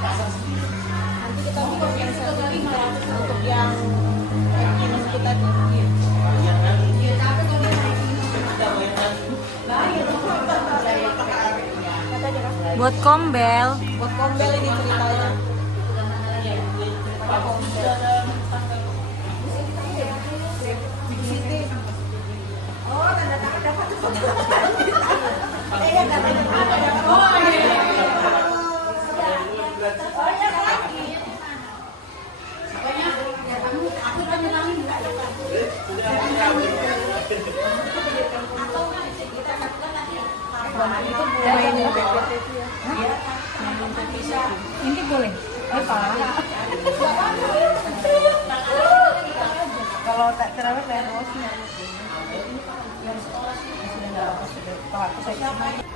Nanti kita bikin yang sertifikat untuk yang minum kita tinggi. Buat kombel. Buat kombel ini ceritanya. Oh, tanda tangan dapat Ini boleh. Ini parah. Kalau tak terawih bayar bosnya.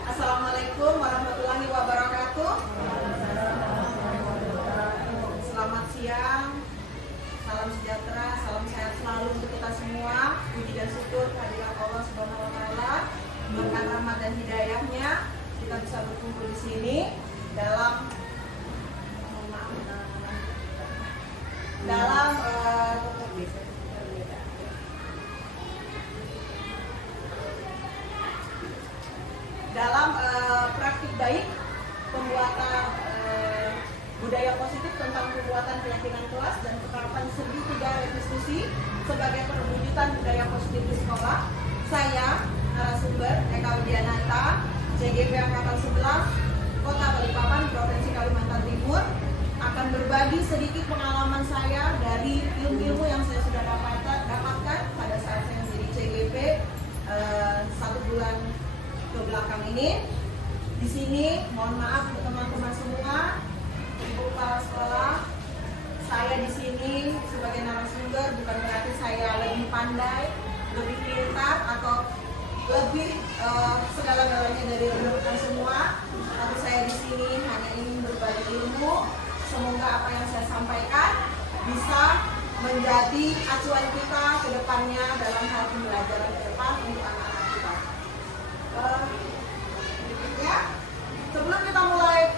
Assalamualaikum warahmatullahi wabarakatuh. Selamat siang, salam sejahtera, salam sehat selalu untuk kita semua. Puji dan syukur kehadirat Allah Subhanahu wa taala, berkat rahmat dan hidayahnya kita bisa berkumpul di sini dalam praktik baik pembuatan budaya positif tentang pembuatan keyakinan kelas dan penerapan segitiga restitusi sebagai perwujudan budaya positif di sekolah. Saya narasumber Eka Widiananta, CGP Angkatan 11, Kota Balikpapan, Provinsi Kalimantan Timur, akan berbagi sedikit pengalaman saya dari ilmu-ilmu yang saya sudah dapatkan pada saat saya menjadi CGP 1 bulan ke belakang ini. Di sini, mohon maaf teman-teman semua, ibu kepala sekolah, saya di sini sebagai narasumber bukan berarti saya lebih pandai, lebih pintar atau lebih segala-galanya dari rekan semua. Tapi saya di sini hanya ingin berbagi ilmu. Semoga apa yang saya sampaikan bisa menjadi acuan kita ke depannya dalam hal pembelajaran ke depan untuk anak-anak kita. Berikutnya, sebelum kita mulai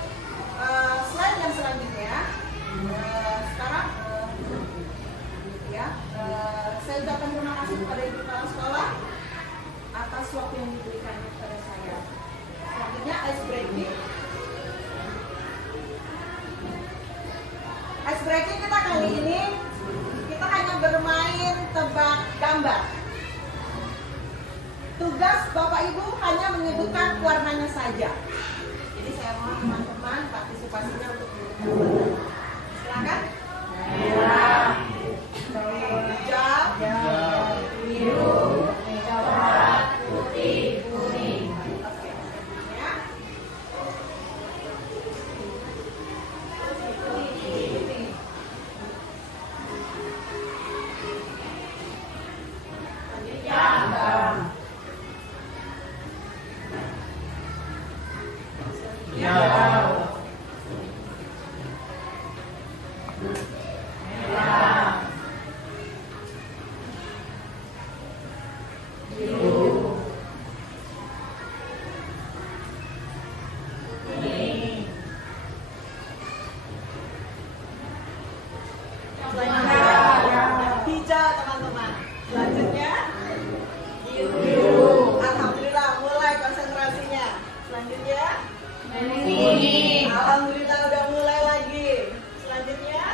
slide yang selanjutnya, sekarang saya ucapkan terima kasih kepada ibu kepala sekolah atas waktu yang diberikan kepada saya. Selanjutnya ice breaking. Ice breaking kita kali ini kita hanya bermain tebak gambar. Tugas Bapak Ibu hanya menyebutkan warnanya saja. Jadi saya mohon teman-teman partisipasinya untuk menyebutkan warnanya. Silakan. Merah, hijau, biru, coklat, putih, kuning. Oke. Ya. Hijau teman-teman. Selanjutnya biru. Alhamdulillah mulai konsentrasinya. Selanjutnya kuning. Alhamdulillah udah mulai lagi. Selanjutnya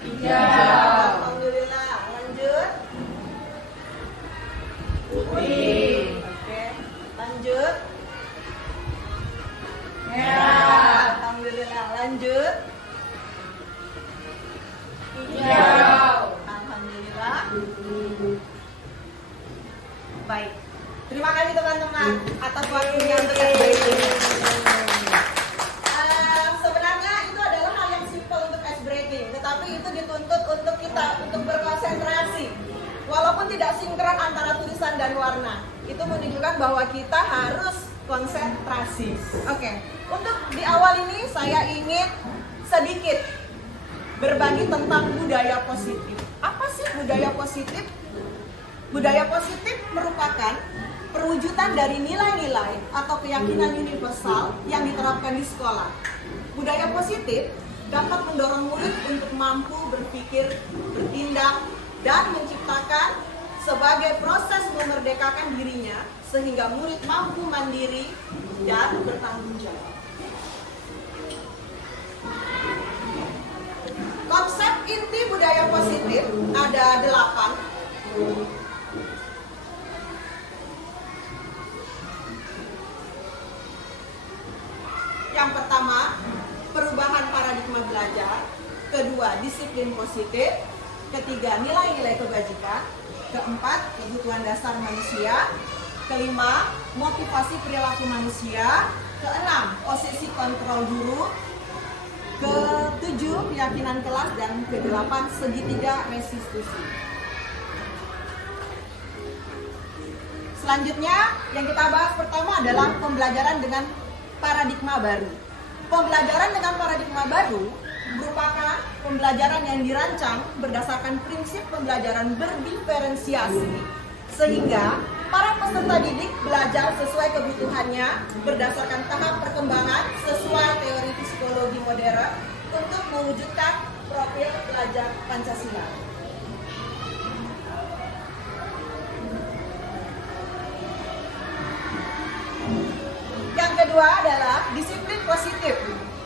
hijau. Alhamdulillah. Lanjut putih. Oke. Lanjut merah. Alhamdulillah. Lanjut hijau. Alhamdulillah. Baik. Terima kasih teman-teman atas waktunya untuk ice sebenarnya itu adalah hal yang simple untuk ice breaking, tetapi itu dituntut untuk kita untuk berkonsentrasi. Walaupun tidak sinkron antara tulisan dan warna, itu menunjukkan bahwa kita harus konsentrasi. Oke. Untuk di awal ini saya ingin sedikit berbagi tentang budaya positif. Apa sih budaya positif? Budaya positif merupakan perwujudan dari nilai-nilai atau keyakinan universal yang diterapkan di sekolah. Budaya positif dapat mendorong murid untuk mampu berpikir, bertindak, dan menciptakan sebagai proses memerdekakan dirinya sehingga murid mampu mandiri dan bertanggung jawab. Konsep inti budaya positif ada 8. Yang pertama, perubahan paradigma belajar. Kedua, disiplin positif. Ketiga, nilai-nilai kebajikan. Keempat, kebutuhan dasar manusia. Kelima, motivasi perilaku manusia. Keenam, posisi kontrol guru. Ketujuh, keyakinan kelas. Dan kedelapan, segitiga restitusi. Selanjutnya, yang kita bahas pertama adalah pembelajaran dengan paradigma baru. Pembelajaran dengan paradigma baru merupakan pembelajaran yang dirancang berdasarkan prinsip pembelajaran berdiferensiasi, sehingga para peserta didik belajar sesuai kebutuhannya berdasarkan tahap perkembangan sesuai teori psikologi modern untuk mewujudkan profil pelajar Pancasila. Yang kedua adalah disiplin positif.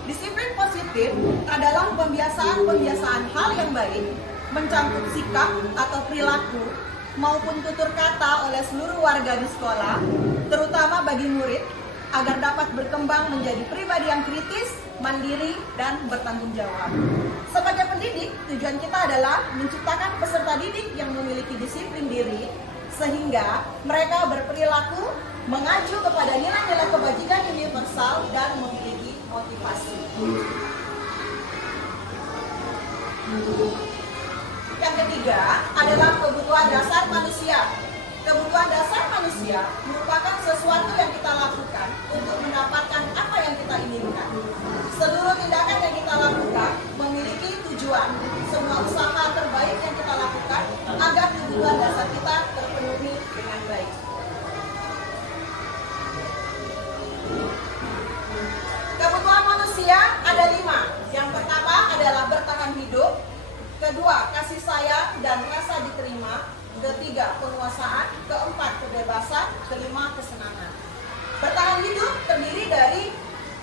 Disiplin positif adalah pembiasaan hal yang baik, mencakup sikap atau perilaku maupun tutur kata oleh seluruh warga di sekolah, terutama bagi murid, agar dapat berkembang menjadi pribadi yang kritis, mandiri, dan bertanggung jawab. Sebagai pendidik, tujuan kita adalah menciptakan peserta didik yang memiliki disiplin diri, sehingga mereka berperilaku mengacu kepada nilai-nilai kebajikan universal dan memiliki motivasi. Yang ketiga adalah kebutuhan dasar manusia. Kebutuhan dasar manusia merupakan sesuatu yang kita lakukan untuk mendapatkan apa yang kita inginkan. Seluruh tindakan yang kita lakukan memiliki tujuan. Semua usaha terbaik yang kita lakukan agar kebutuhan dasar kita terpenuhi dengan baik. Kebutuhan manusia ada 5. Yang pertama adalah bertahan hidup. Kedua, kasih sayang dan rasa diterima. Ketiga, penguasaan. Keempat, kebebasan. Kelima, kesenangan. Bertahan hidup terdiri dari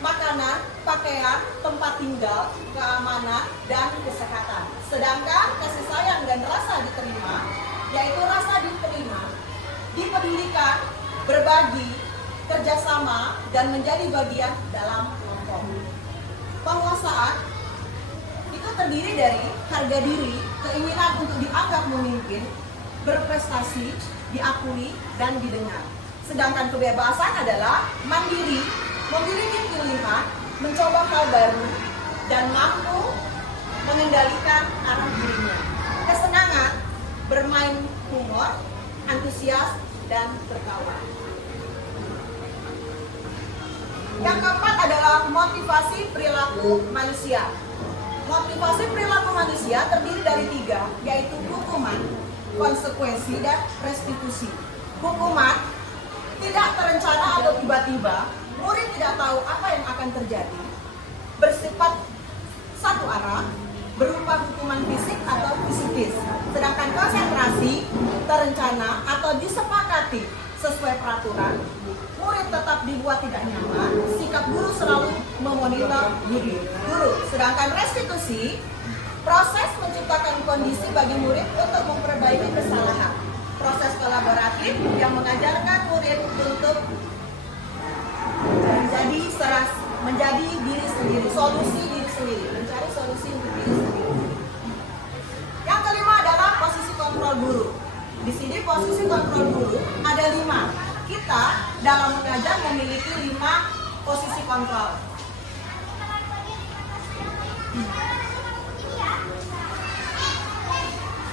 makanan, pakaian, tempat tinggal, keamanan, dan kesehatan. Sedangkan kasih sayang dan rasa diterima, yaitu rasa diterima, dipedulikan, berbagi, kerjasama, dan menjadi bagian dalam kelompok. Penguasaan itu terdiri dari harga diri, keinginan untuk dianggap memimpin, berprestasi, diakui, dan didengar. Sedangkan kebebasan adalah mandiri, memiliki pilihan, mencoba hal baru, dan mampu mengendalikan arah dirinya. Kesenangan, bermain humor, antusias, dan berkawan. Yang keempat adalah motivasi perilaku manusia. Motivasi perilaku manusia terdiri dari 3, yaitu hukuman, konsekuensi, dan restitusi. Hukuman tidak terencana atau tiba-tiba, murid tidak tahu apa yang akan terjadi, bersifat satu arah, berupa hukuman fisik atau psikis. Sedangkan konsentrasi terencana atau disepakati sesuai peraturan, murid tetap dibuat tidak nyaman, sikap guru selalu memonitor guru. Sedangkan restitusi, proses menciptakan kondisi bagi murid untuk memperbaiki kesalahan. Proses kolaboratif yang mengajarkan murid untuk menjadi diri sendiri, solusi diri sendiri, mencari solusi untuk diri sendiri. Yang kelima adalah posisi kontrol guru. Di sini posisi kontrol guru ada 5. Kita dalam mengajar memiliki 5 posisi kontrol.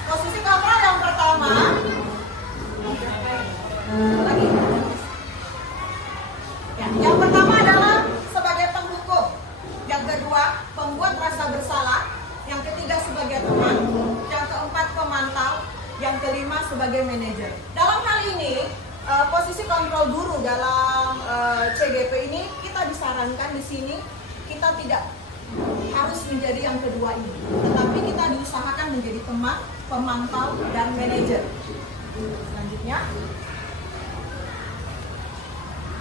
Posisi kontrol yang pertama yang pertama adalah sebagai penghukum. Yang kedua, pembuat rasa bersalah. Yang ketiga, sebagai teman. Yang keempat, pemantau. Yang kelima, sebagai manajer. Dalam hal ini, posisi kontrol guru dalam CGP ini kita disarankan di sini kita tidak harus menjadi yang kedua ini. Tetapi kita diusahakan menjadi teman, pemantau, dan manajer.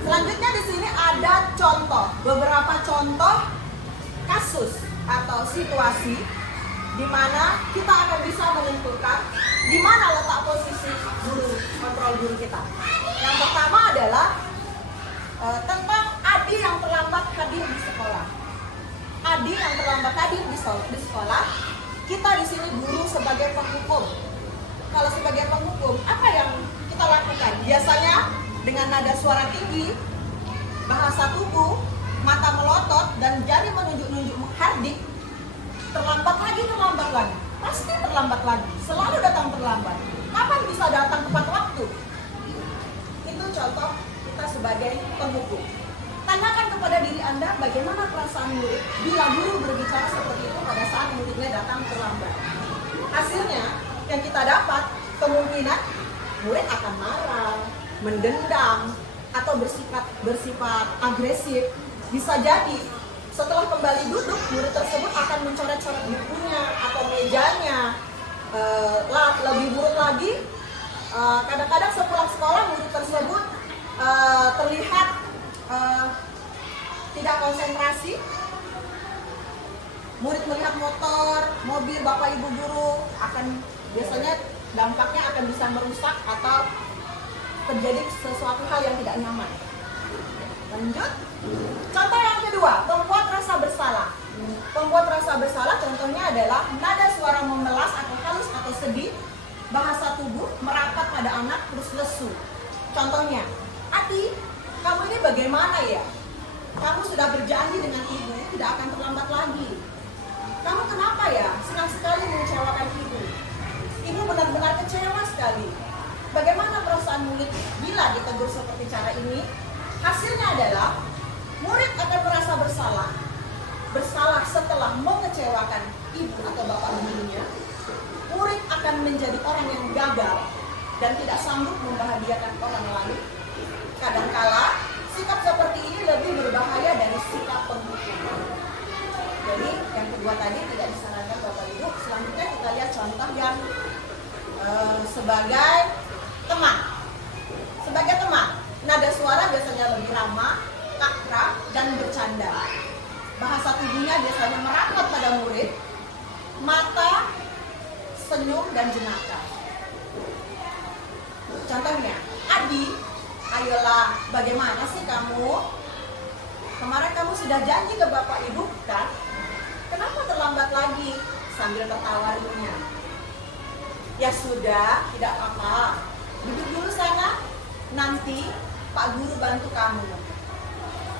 Selanjutnya di sini ada contoh, beberapa contoh kasus atau situasi di mana kita akan bisa menentukan di mana letak posisi guru, kontrol guru kita. Yang pertama adalah tentang Adi yang terlambat hadir di sekolah. Adi yang terlambat hadir di sekolah, kita di sini guru sebagai penghukum. Kalau sebagai penghukum, apa yang kita lakukan? Biasanya dengan nada suara tinggi, bahasa tubuh, mata melotot, dan jari menunjuk-nunjuk menghardik. Terlambat lagi, pasti terlambat lagi, selalu datang terlambat. Kapan bisa datang tepat waktu? Itu contoh kita sebagai penghukum. Tanyakan kepada diri Anda bagaimana perasaan murid bila guru berbicara seperti itu pada saat muridnya datang terlambat. Hasilnya yang kita dapat, kemungkinan murid akan marah, mendendam, atau bersifat agresif. Bisa jadi setelah kembali duduk, murid tersebut akan mencoret-coret bukunya atau mejanya. Lebih buruk lagi, kadang-kadang sepulang sekolah murid tersebut terlihat tidak konsentrasi. Murid melihat motor, mobil bapak ibu guru, biasanya dampaknya akan bisa merusak atau terjadi sesuatu hal yang tidak nyaman. Lanjut. Contoh yang kedua, membuat rasa bersalah. Membuat rasa bersalah contohnya adalah nada suara memelas atau halus atau sedih, bahasa tubuh merapat pada anak terus lesu. Contohnya, Adi, kamu ini bagaimana ya? Kamu sudah berjanji dengan ibu tidak akan terlambat lagi. Kamu kenapa ya? Senang sekali mengecewakan ibu. Ibu benar-benar kecewa sekali. Bagaimana perasaan murid bila ditegur seperti cara ini? Hasilnya adalah murid akan merasa bersalah setelah mengecewakan ibu atau bapak gurunya. Murid akan menjadi orang yang gagal dan tidak sanggup membahagiakan orang lain. Kadangkala sikap seperti ini lebih berbahaya dari sikap penghukum. Jadi yang kedua tadi tidak disarankan bapak ibu. Selanjutnya kita lihat contoh yang sebagai teman. Sebagai teman, nada suara biasanya lebih ramah, akrab, dan bercanda. Bahasa tubuhnya biasanya merapat pada murid, mata, senyum, dan jenaka. Contohnya, Adi, ayolah, bagaimana sih kamu? Kemarin kamu sudah janji ke bapak ibu, kan? Kenapa terlambat lagi? Sambil tertawa ibunya. Ya sudah, tidak apa-apa. Duduk dulu sana, nanti Pak Guru bantu kamu.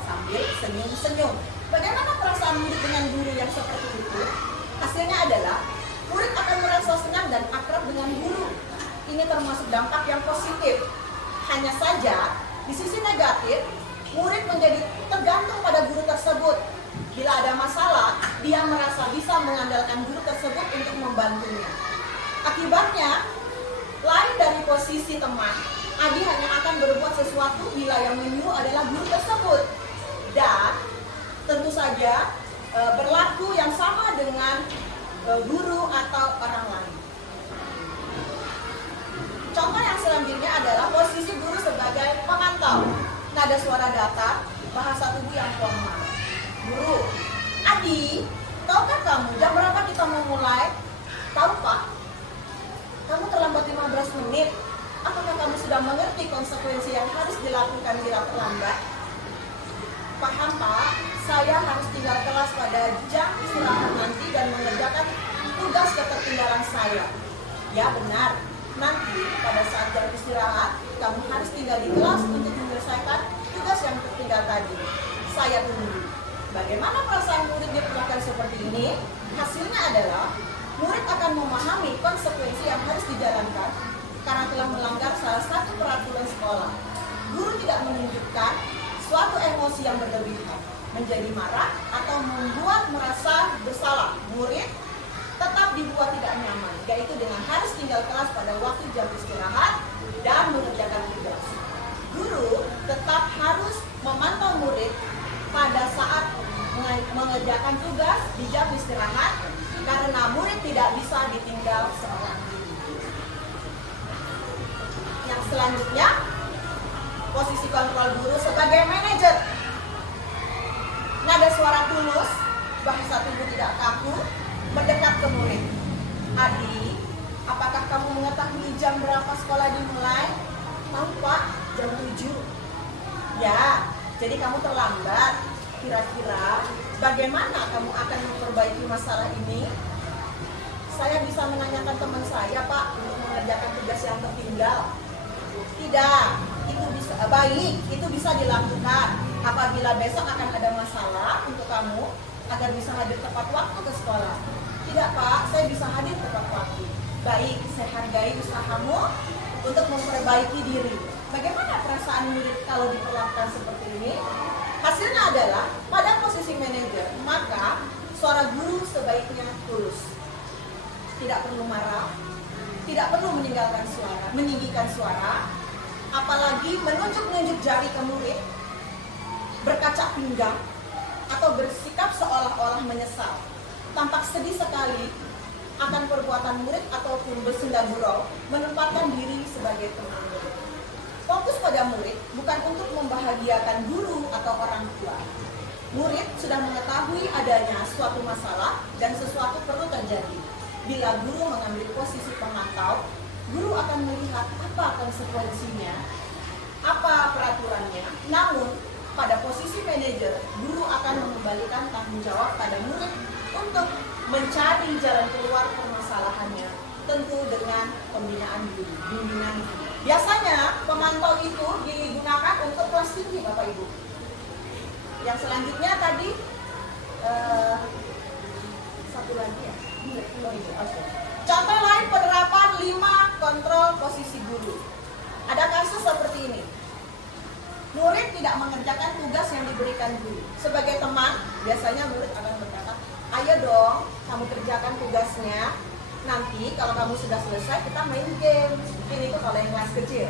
Sambil senyum-senyum. Bagaimana perasaan murid dengan guru yang seperti itu? Hasilnya adalah murid akan merasa senang dan akrab dengan guru. Ini termasuk dampak yang positif. Hanya saja, di sisi negatif, murid menjadi tergantung pada guru tersebut. Bila ada masalah, dia merasa bisa mengandalkan guru tersebut untuk membantunya. Akibatnya, lain dari posisi teman, Adi hanya akan berbuat sesuatu bila yang menyuruh adalah guru tersebut. Dan tentu saja berlaku yang sama dengan guru atau orang lain. Contoh yang selanjutnya adalah posisi guru sebagai pemantau. Nada suara datar, bahasa tubuh yang formal. Guru, Adi, tahukah kamu jam berapa kita mau mulai? Tahu Pak? Kamu terlambat 15 menit. Apakah kamu sudah mengerti konsekuensi yang harus dilakukan bila terlambat? Paham Pak, saya harus tinggal kelas pada jam istirahat nanti dan mengerjakan tugas ketertinggalan saya. Ya benar, nanti pada saat jam istirahat, kamu harus tinggal di kelas untuk menyelesaikan tugas yang tertinggal tadi. Saya tunggu. Bagaimana perasaan murid diperlakukan seperti ini? Hasilnya adalah murid akan memahami konsekuensi yang harus dijalankan karena telah melanggar salah satu peraturan sekolah. Guru tidak menunjukkan suatu emosi yang berlebihan, menjadi marah atau membuat merasa bersalah. Murid tetap dibuat tidak nyaman, yaitu dengan harus tinggal kelas pada waktu jam istirahat dan mengerjakan tugas. Guru tetap harus memantau murid pada saat mengerjakan tugas di jam istirahat karena murid tidak bisa ditinggal seorang diri. Yang selanjutnya, posisi kontrol guru sebagai manajer. Nada suara tulus, bahasa tubuh tidak kaku, mendekat ke murid. Adik, apakah kamu mengetahui jam berapa sekolah dimulai? Tahu Pak, jam 7. Ya, jadi kamu terlambat. Kira-kira bagaimana kamu akan memperbaiki masalah ini? Saya bisa menanyakan teman saya Pak untuk mengerjakan tugas yang tertinggal. Tidak, itu bisa baik, itu bisa dilakukan. Apabila besok akan ada masalah untuk kamu agar bisa hadir tepat waktu ke sekolah. Tidak Pak, saya bisa hadir tepat waktu. Baik, saya hargai usahamu untuk memperbaiki diri. Bagaimana perasaan murid kalau diperlakukan seperti ini? Hasilnya adalah pada posisi manajer, maka suara guru sebaiknya tulus. Tidak perlu marah, tidak perlu meninggikan suara, apalagi menunjuk-nunjuk jari ke murid, berkaca pinggang, atau bersikap seolah-olah menyesal. Tampak sedih sekali akan perbuatan murid ataupun bersenda gurau menempatkan diri sebagai teman murid. Fokus pada murid bukan untuk membahagiakan guru atau orang tua. Murid sudah mengetahui adanya suatu masalah dan sesuatu perlu terjadi. Bila guru mengambil posisi pemantau, guru akan melihat apa konsekuensinya, apa peraturannya. Namun, pada posisi manajer, guru akan mengembalikan tanggung jawab pada murid untuk mencari jalan keluar permasalahannya, tentu dengan pembinaan guru, bimbingan guru. Biasanya pemantau itu digunakan untuk kelas tinggi Bapak Ibu. Yang selanjutnya tadi satu lagi ya. Contoh lain penerapan 5 kontrol posisi guru. Ada kasus seperti ini. Murid tidak mengerjakan tugas yang diberikan guru. Sebagai teman, biasanya murid akan berkata, ayo dong, kamu kerjakan tugasnya. Nanti kalau kamu sudah selesai, kita main game. Mungkin itu kalau yang kelas kecil.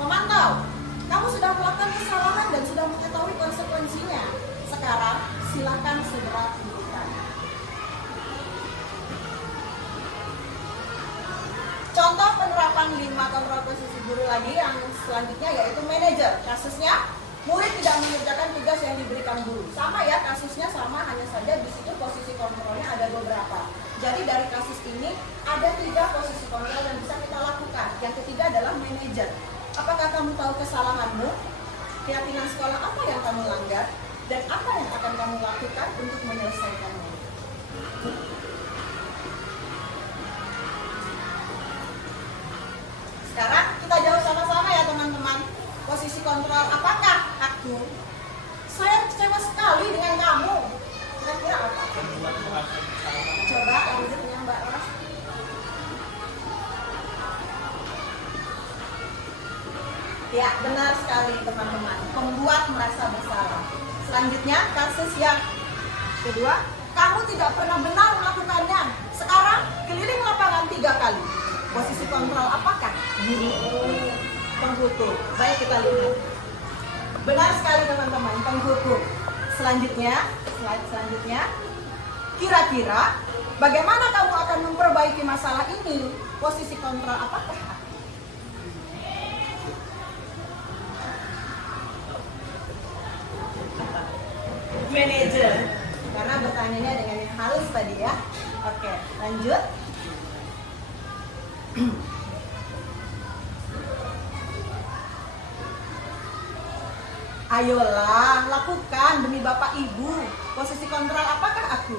Pemantau, kamu sudah melakukan kesalahan dan sudah mengetahui konsekuensinya. Sekarang, silakan segera tunjukkan. Contoh penerapan 5 kontrol posisi guru lagi yang selanjutnya yaitu manajer. Kasusnya, murid tidak mengerjakan tugas yang diberikan guru. Sama ya, kasusnya sama, hanya saja di situ posisi kontrolnya ada beberapa. Jadi dari kasus ini ada 3 posisi kontrol yang bisa kita lakukan. Yang ketiga adalah manajer. Apakah kamu tahu kesalahanmu? Keyakinan sekolah apa yang kamu langgar? Dan apa yang akan kamu lakukan untuk menyelesaikannya? Sekarang kita jawab sama-sama ya teman-teman. Posisi kontrol apakah aku? Saya kecewa sekali dengan kamu. Kira-kira apa? Coba lanjutnya Mbak Ros. Ya, benar sekali teman-teman. Pembuat merasa bersalah. Selanjutnya, kasus yang kedua, kamu tidak pernah benar melakukannya. Sekarang, keliling lapangan 3 kali. Posisi kontrol apakah? Penghukum. Baik, kita lihat. Benar sekali teman-teman, penghukum. Selanjutnya, slide selanjutnya. Kira-kira, bagaimana kamu akan memperbaiki masalah ini? Posisi kontrol apakah? Manajer. Karena bertanyanya dengan yang halus tadi ya. Oke, lanjut. Ayolah, lakukan demi Bapak Ibu. Posisi kontrol apakah aku?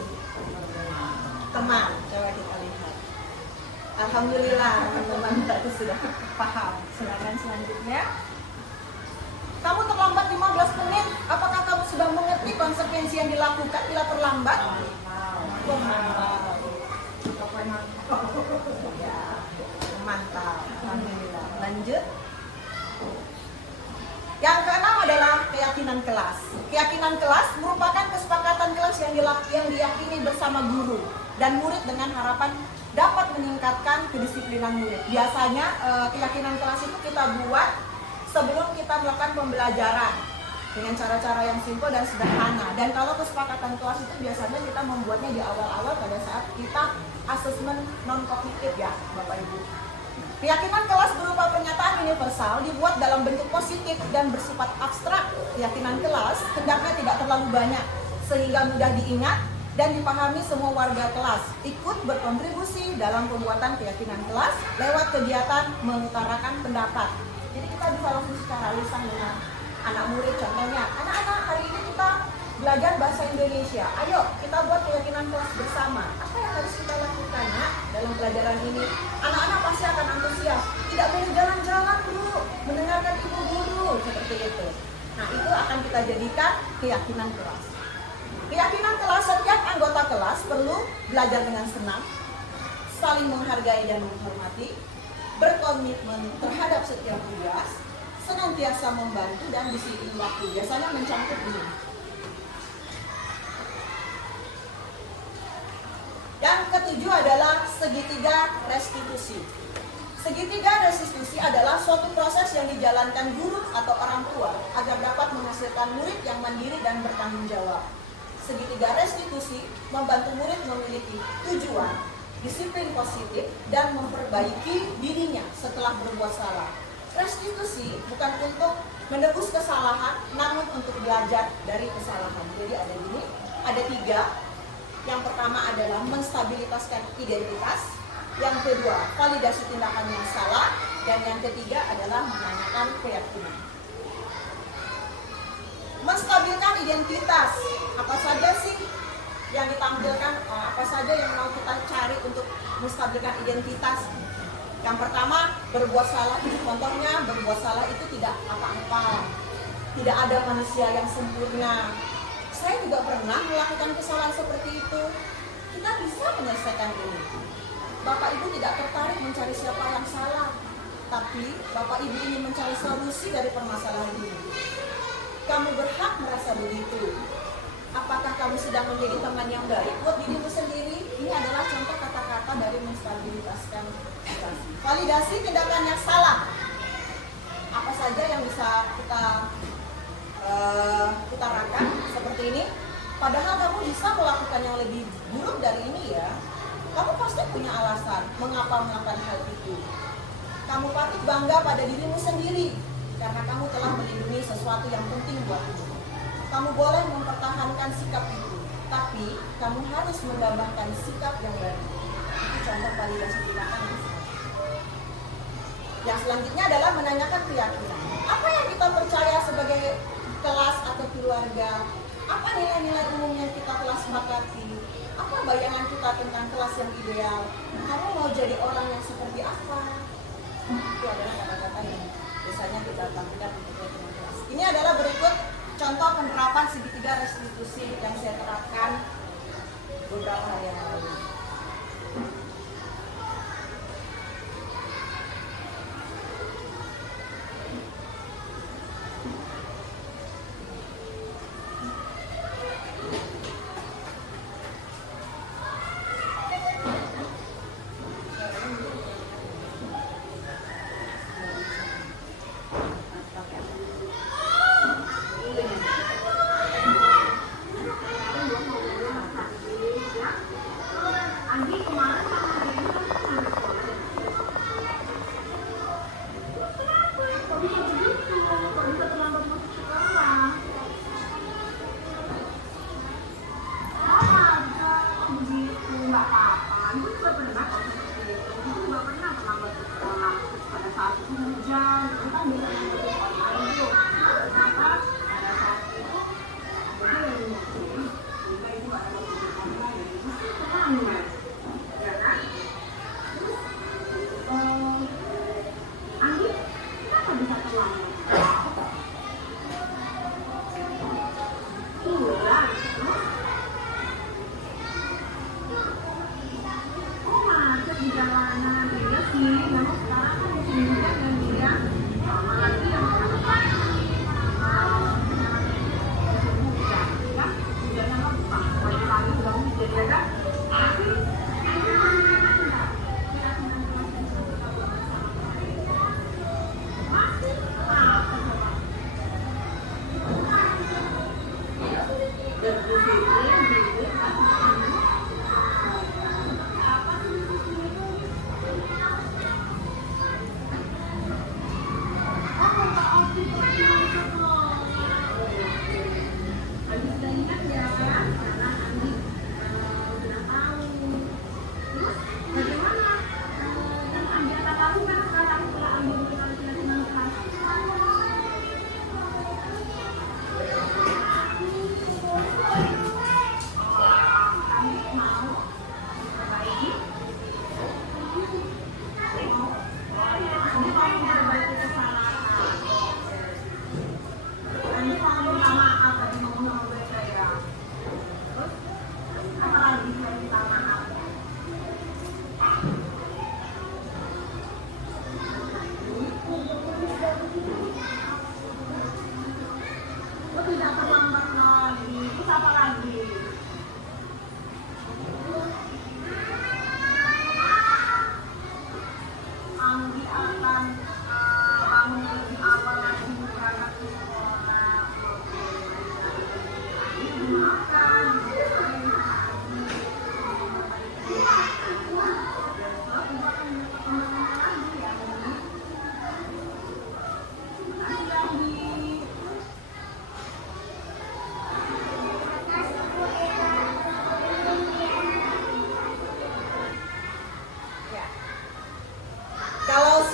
Teman, coba kita lihat. Alhamdulillah, teman-teman itu sudah paham. Silakan selanjutnya. Kamu terlambat 15 menit. Apakah kamu sudah mengerti konsekuensi yang dilakukan bila terlambat? Mantap. Alhamdulillah. Lanjut. Yang keenam adalah keyakinan kelas. Keyakinan kelas merupakan kesepakatan kelas yang diyakini bersama guru dan murid dengan harapan dapat meningkatkan kedisiplinan murid. Biasanya keyakinan kelas itu kita buat sebelum kita melakukan pembelajaran. dengan cara-cara yang simpel dan sederhana. Dan kalau kesepakatan kelas itu biasanya kita membuatnya di awal-awal pada saat kita asesmen non-kognitif ya Bapak Ibu. Keyakinan kelas berupa pernyataan universal dibuat dalam bentuk positif dan bersifat abstrak. Keyakinan kelas hendaknya tidak terlalu banyak sehingga mudah diingat dan dipahami semua warga kelas. Ikut berkontribusi dalam pembuatan keyakinan kelas lewat kegiatan mengutarakan pendapat. Jadi kita bisa langsung secara lisan dengan anak murid. Contohnya, anak-anak hari ini kita belajar bahasa Indonesia. Ayo kita buat keyakinan kelas bersama. Apa yang harus kita lakukan dalam pelajaran ini? Anak-anak pasti akan antusias. Tidak boleh jalan-jalan dulu, mendengarkan ibu guru, seperti itu. Nah itu akan kita jadikan keyakinan kelas. Keyakinan kelas, setiap anggota kelas perlu belajar dengan senang, saling menghargai dan menghormati, berkomitmen terhadap setiap tugas, senantiasa membantu dan disiplin waktu. Biasanya mencakup ini. Yang ketujuh adalah segitiga restitusi. Segitiga restitusi adalah suatu proses yang dijalankan guru atau orang tua agar dapat menghasilkan murid yang mandiri dan bertanggung jawab. Segitiga restitusi membantu murid memiliki tujuan, disiplin positif, dan memperbaiki dirinya setelah berbuat salah. Restitusi bukan untuk menebus kesalahan, namun untuk belajar dari kesalahan. Jadi ada ini, ada 3. Yang pertama adalah menstabilitaskan identitas, yang kedua validasi tindakan yang salah, dan yang ketiga adalah menanyakan keyakinan. Menstabilkan identitas, apa saja sih yang ditampilkan, apa saja yang mau kita cari untuk menstabilkan identitas? Yang pertama, berbuat salah. Contohnya, berbuat salah itu tidak apa-apa, tidak ada manusia yang sempurna. Saya juga pernah melakukan kesalahan seperti itu. Kita bisa menyelesaikan ini. Bapak Ibu tidak tertarik mencari siapa yang salah, tapi Bapak Ibu ingin mencari solusi dari permasalahan ini. Kamu berhak merasa begitu. Apakah kamu sedang menjadi teman yang baik buat dirimu sendiri? Ini adalah contoh kata-kata dari menstabilitaskan situasi. Validasi tindakan yang salah. Apa saja yang bisa kita utarakan seperti ini? Padahal kamu bisa melakukan yang lebih buruk dari ini ya. Kamu pasti punya alasan mengapa melakukan hal itu. Kamu patut bangga pada dirimu sendiri karena kamu telah melindungi sesuatu yang penting buatmu. Kamu boleh mempertahankan sikap itu, tapi kamu harus menambahkan sikap yang baru. Itu contoh validasi tindakan yang salah. Yang selanjutnya adalah menanyakan keyakinan. Apa yang kita percaya sebagai kelas atau keluarga? Apa nilai-nilai umum yang kita telah sepakati? Apa bayangan kita tentang kelas yang ideal? Kamu mau jadi orang yang seperti apa? Itu adalah kata-kata yang biasanya kita tampilkan untuk keyakinan kelas. Ini adalah berikut contoh penerapan segitiga restitusi yang saya terapkan beberapa hari yang lalu.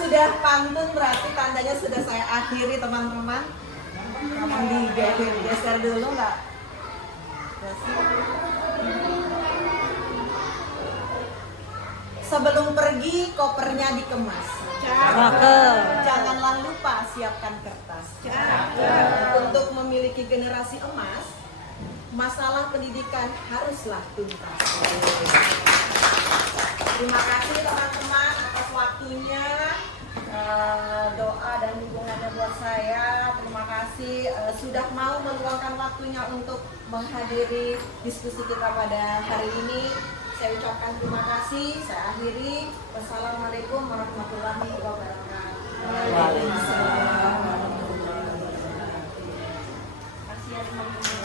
sudah pantun berarti tandanya sudah saya akhiri teman-teman. Kamu digeser dulu nggak? Sebelum pergi kopernya dikemas. Janganlah lupa siapkan kertas. Untuk memiliki generasi emas, masalah pendidikan haruslah tuntas. Terima kasih teman-teman atas waktunya, doa dan dukungannya buat saya. Terima kasih sudah mau meluangkan waktunya untuk menghadiri diskusi kita pada hari ini. Saya ucapkan terima kasih. Saya akhiri. Wassalamualaikum warahmatullahi wabarakatuh. Waalaikumsalam. Kasih ya teman-teman.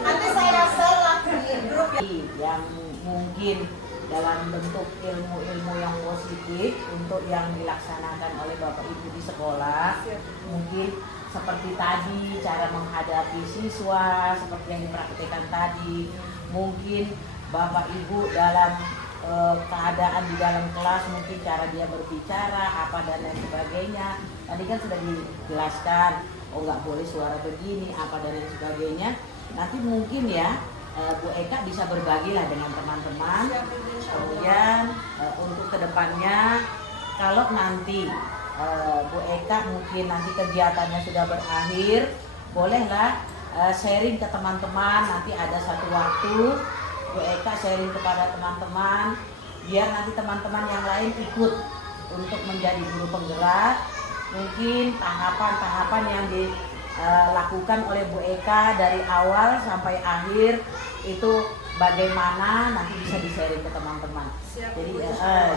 Nanti saya share lagi grup yang mungkin dalam bentuk ilmu-ilmu yang positif untuk yang dilaksanakan oleh Bapak Ibu di sekolah. Mungkin seperti tadi cara menghadapi siswa seperti yang dipraktikkan tadi. Mungkin Bapak Ibu dalam keadaan di dalam kelas, mungkin cara dia berbicara apa dan lain sebagainya. Tadi kan sudah dijelaskan, oh nggak boleh suara begini apa dan lain sebagainya. Nanti mungkin ya Bu Eka bisa berbagilah dengan teman-teman. Kemudian untuk kedepannya kalau nanti Bu Eka mungkin nanti kegiatannya sudah berakhir, bolehlah sharing ke teman-teman. Nanti ada satu waktu Bu Eka sharing kepada teman-teman, biar nanti teman-teman yang lain ikut untuk menjadi guru penggerak. Mungkin tahapan-tahapan yang dilakukan oleh Bu Eka dari awal sampai akhir itu bagaimana nanti bisa di-sharing ke teman-teman.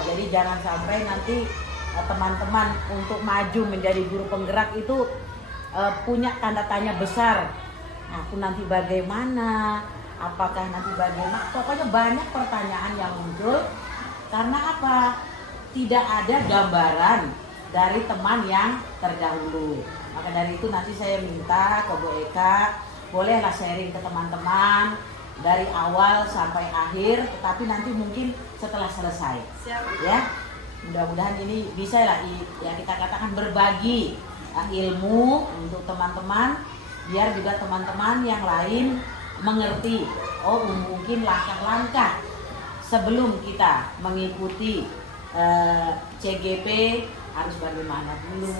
Jadi jangan sampai nanti teman-teman untuk maju menjadi guru penggerak itu punya tanda tanya besar. Aku nanti bagaimana? Apakah nanti bagaimana? Pokoknya banyak pertanyaan yang muncul karena apa? Tidak ada gambaran dari teman yang terdahulu. Maka dari itu nanti saya minta ke Bu Eka, bolehlah sharing ke teman-teman dari awal sampai akhir, tetapi nanti mungkin setelah selesai. Ya. Mudah-mudahan ini bisa lah ya kita katakan berbagi ilmu untuk teman-teman, biar juga teman-teman yang lain mengerti, oh mungkin langkah-langkah sebelum kita mengikuti CGP harus bagaimana dulu.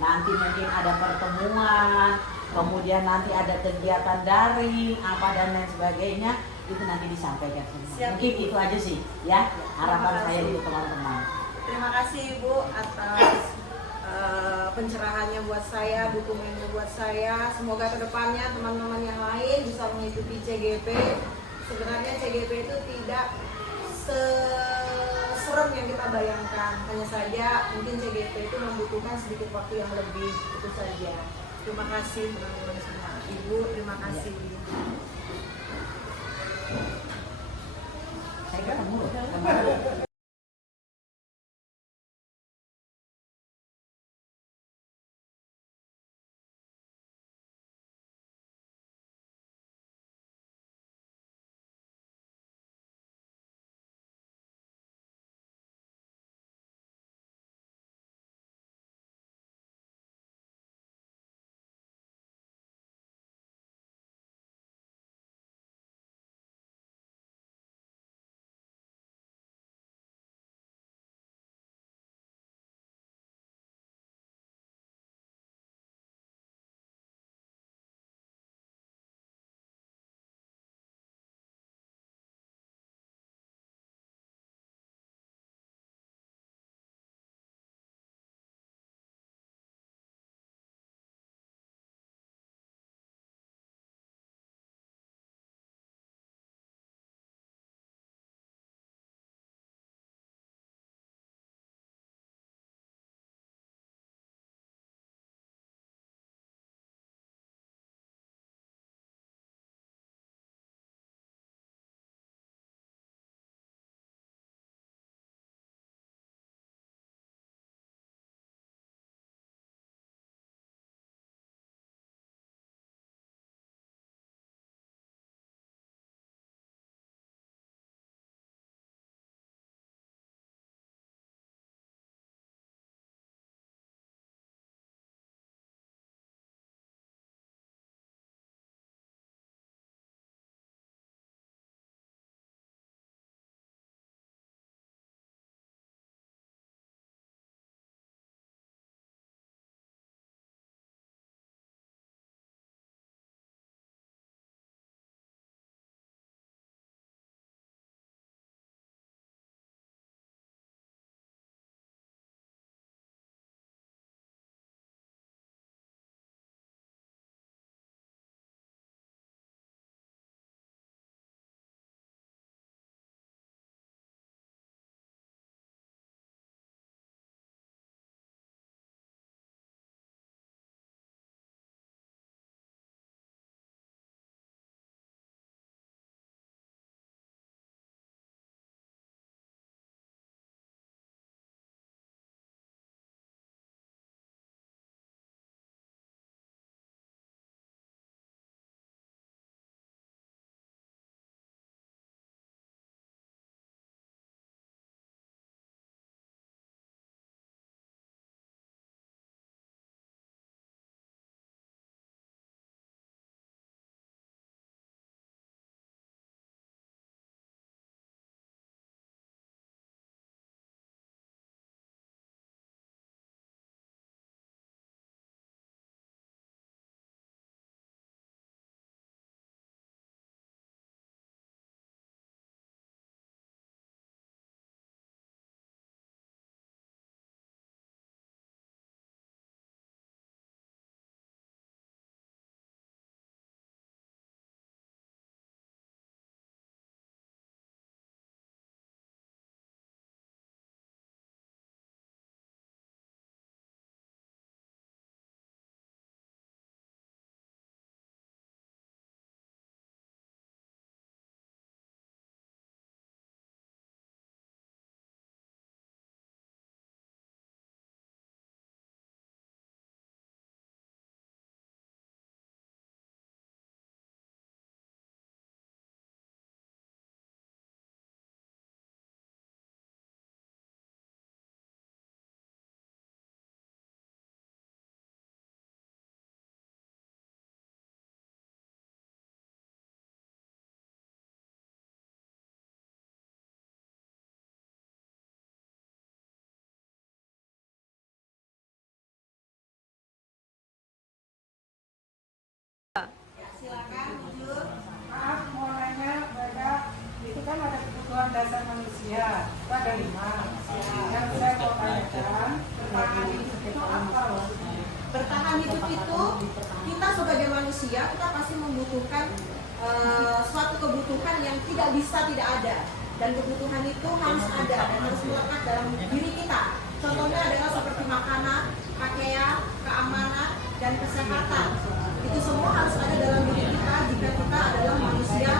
Nanti mungkin ada pertemuan, kemudian nanti ada kegiatan daring apa dan lain sebagainya, itu nanti disampaikan semua. Mungkin itu aja sih ya harapan saya untuk teman-teman. Terima kasih Ibu atas pencerahannya buat saya, dukungannya buat saya. Semoga kedepannya teman-teman yang lain bisa mengikuti CGP. Sebenarnya CGP itu tidak serem yang kita bayangkan. Hanya saja mungkin CGP itu membutuhkan sedikit waktu yang lebih, itu saja. Terima kasih teman-teman semua. Ibu, terima kasih. Saya ketemu. Ya, kita ada 5. Yang saya mau tanyakan, bertahan hidup itu apa maksudnya? Bertahan hidup itu kita sebagai manusia kita pasti membutuhkan suatu kebutuhan yang tidak bisa tidak ada, dan kebutuhan itu harus ada dan harus melekat dalam diri kita. Contohnya adalah seperti makanan, pakaian, keamanan, dan kesehatan. Itu semua harus ada dalam diri kita jika kita adalah manusia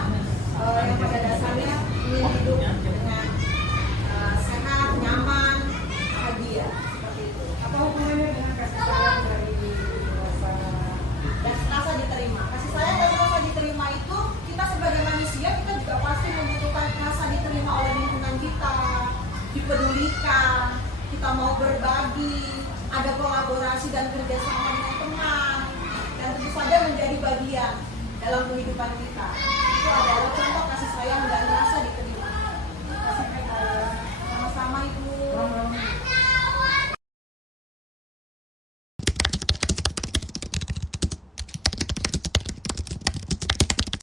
yang pada dasarnya ingin hidup dengan sehat, nyaman, bahagia, seperti itu. Apa hubungannya dengan kasih sayang dari rasa? Dan rasa diterima, kasih sayang dan rasa diterima itu kita sebagai manusia kita juga pasti membutuhkan rasa diterima oleh lingkungan kita, dipedulikan, kita mau berbagi, ada kolaborasi dan kerjasama dengan teman, dan tentu saja menjadi bagian dalam kehidupan kita. Itu adalah